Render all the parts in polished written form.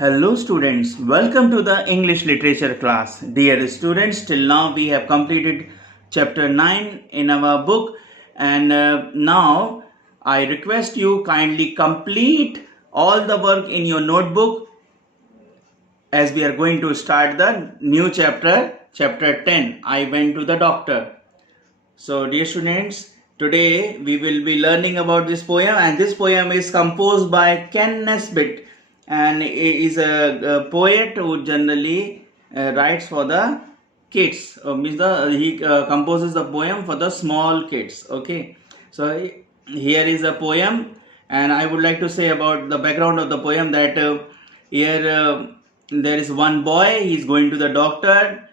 Hello students, welcome to the English literature class. Dear students, till now we have completed chapter 9 in our book, and now I request you kindly complete all the work in your notebook as we are going to start the new chapter, chapter 10. I went to the doctor. So dear students, today we will be learning about this poem, and this poem is composed by Ken Nesbitt, and he is a poet who generally writes for the kids. He composes the poem for the small kids. Okay, so here is a poem, and I would like to say about the background of the poem that here there is one boy. He is going to the doctor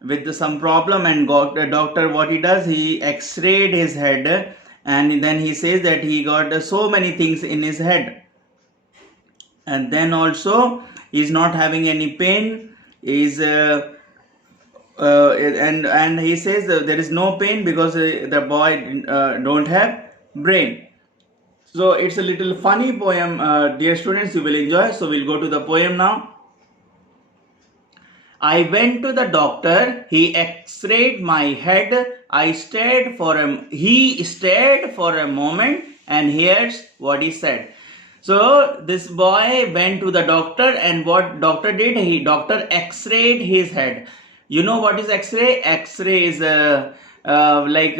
with some problem, and got a doctor, what he does, he x-rayed his head, and then he says that he got so many things in his head, and then also he's not having any pain, is and he says that there is no pain because the boy don't have brain. So it's a little funny poem, dear students, you will enjoy. So we'll go to the poem now. I went to the doctor, he x-rayed my head, he stared for a moment, and here's what he said. So this boy went to the doctor, and what doctor did, doctor x-rayed his head. You know what is x-ray? X-ray is there is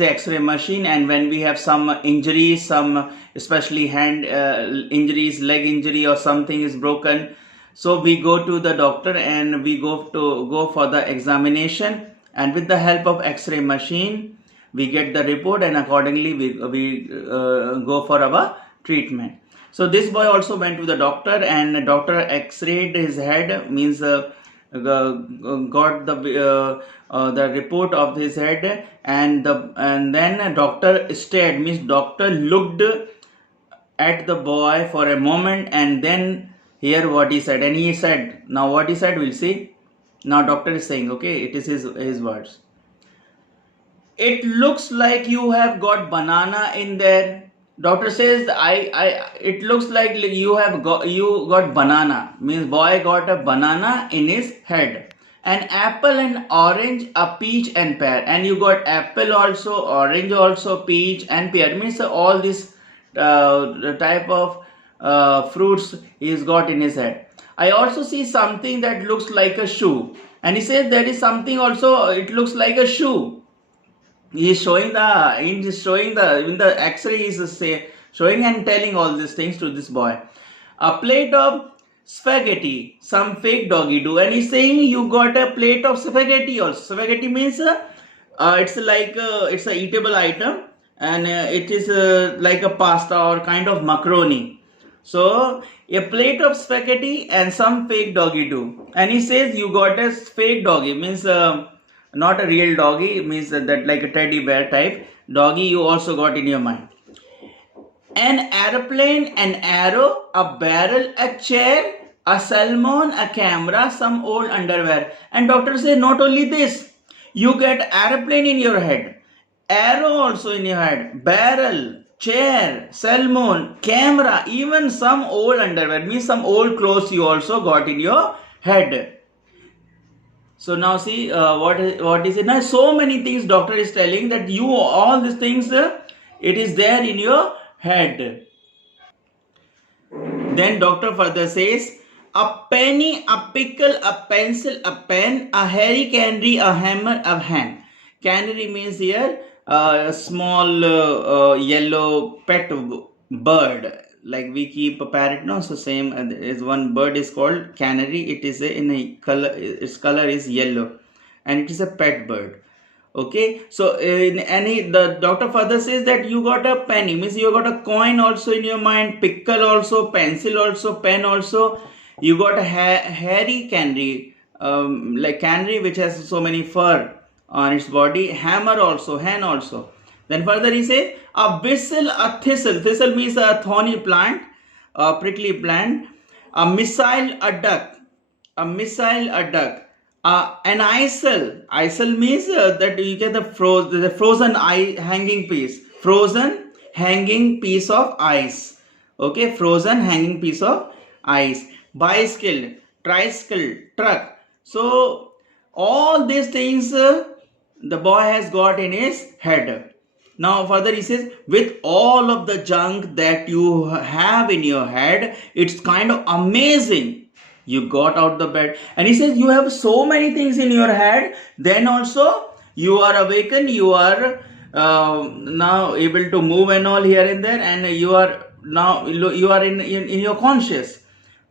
an x-ray machine, and when we have some injuries, some especially hand injuries, leg injury, or something is broken, so we go to the doctor and we go for the examination, and with the help of x-ray machine we get the report, and accordingly we go for our treatment. So this boy also went to the doctor, and the doctor x-rayed his head, means got the report of his head, and then doctor stared, means doctor looked at the boy for a moment, and then here what he said, and he said, now what he said we'll see. Now doctor is saying, okay, it is his words. It looks like you have got banana in there. Doctor says, it looks like you got banana, means boy got a banana in his head. An apple and orange, a peach and pear, and you got apple also, orange also, peach and pear, means all this type of fruits he's got in his head. I also see something that looks like a shoe, and he says there is something also, it looks like a shoe. He is showing in the x-ray he is showing and telling all these things to this boy. A plate of spaghetti, some fake doggy do, and he's saying you got a plate of spaghetti also. Spaghetti means it's like it's a eatable item, and it is like a pasta or kind of macaroni. So a plate of spaghetti and some fake doggy do, and he says you got a fake doggy, means not a real doggy, means that like a teddy bear type doggy you also got in your mind. An airplane, an arrow, a barrel, a chair, a salmon, a camera, some old underwear. And doctor says not only this, you get airplane in your head, arrow also in your head, barrel, chair, salmon, camera, even some old underwear, means some old clothes you also got in your head. So now see what is it now? So many things doctor is telling that you all these things it is there in your head. Then doctor further says, a penny, a pickle, a pencil, a pen, a hairy canary, a hammer, a hen. Canary means here a small yellow pet bird, like we keep a parrot, no? So same is one bird is called canary. It is in a color, its color is yellow, and it is a pet bird. Okay, so the doctor further says that you got a penny, means you got a coin also in your mind, pickle also, pencil also, pen also. You got a hairy canary, like canary which has so many fur on its body, hammer also, hen also. Then further he says a whistle, a thistle. Thistle means a thorny plant, a prickly plant. A missile, a duck. A missile, a duck. An isle. Isle means that you get the frozen hanging piece. Frozen hanging piece of ice. Okay, frozen hanging piece of eyes, bicycle, tricycle, truck. So all these things the boy has got in his head. Now further he says, with all of the junk that you have in your head, it's kind of amazing. You got out the bed, and he says you have so many things in your head. Then also you are awakened. You are now able to move and all here and there, and you are now you are in your conscious.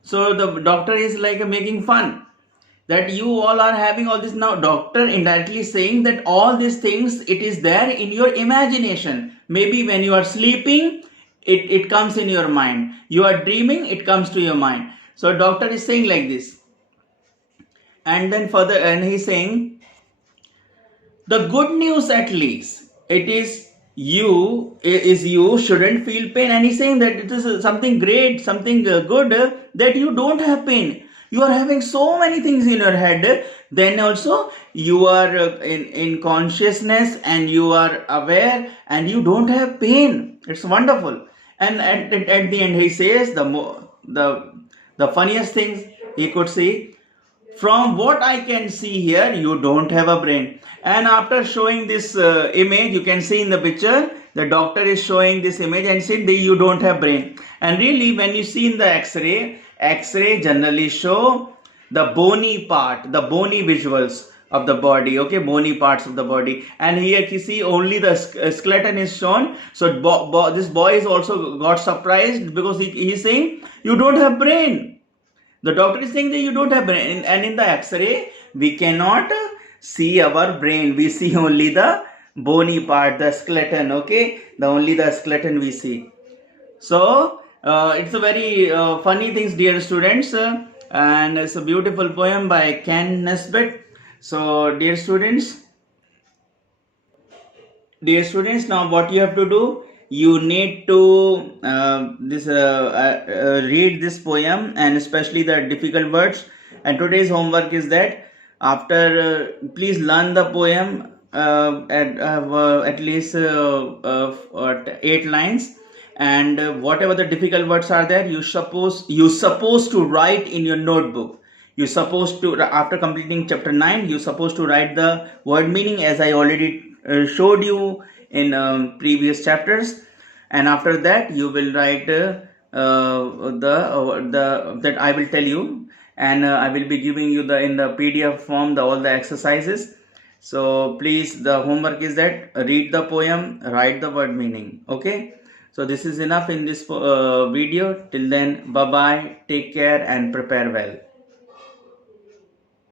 So the doctor is like making fun that you all are having all this. Now doctor indirectly saying that all these things, it is there in your imagination. Maybe when you are sleeping, it comes in your mind. You are dreaming, it comes to your mind. So doctor is saying like this. And then further, and he's saying, the good news at least, it is you shouldn't feel pain. And he's saying that it is something great, something good, that you don't have pain. You are having so many things in your head. Then also you are in consciousness, and you are aware, and you don't have pain. It's wonderful. And at the end he says the funniest things he could say, from what I can see here, you don't have a brain. And after showing this image, you can see in the picture, the doctor is showing this image and said that you don't have brain. And really, when you see in the X-ray generally show the bony part, the bony visuals of the body, okay, bony parts of the body. And here you see only the skeleton is shown. So this boy is also got surprised, because he's saying you don't have brain. The doctor is saying that you don't have brain, and in the X-ray we cannot see our brain. We see only the bony part, the skeleton. Okay, only the skeleton we see. So it's a very funny things, dear students, and it's a beautiful poem by Ken Nesbitt. So dear students, now what you have to do, you need to read this poem, and especially the difficult words. And today's homework is that after please learn the poem at least 8 lines, and whatever the difficult words are there, you supposed to write in your notebook. You supposed to, after completing chapter 9, you supposed to write the word meaning, as I already showed you in previous chapters. And after that you will write that I will tell you, and I will be giving you in the PDF form all the exercises. So please, the homework is that read the poem, write the word meaning. Okay, so this is enough in this video. Till then, bye bye, take care and prepare well.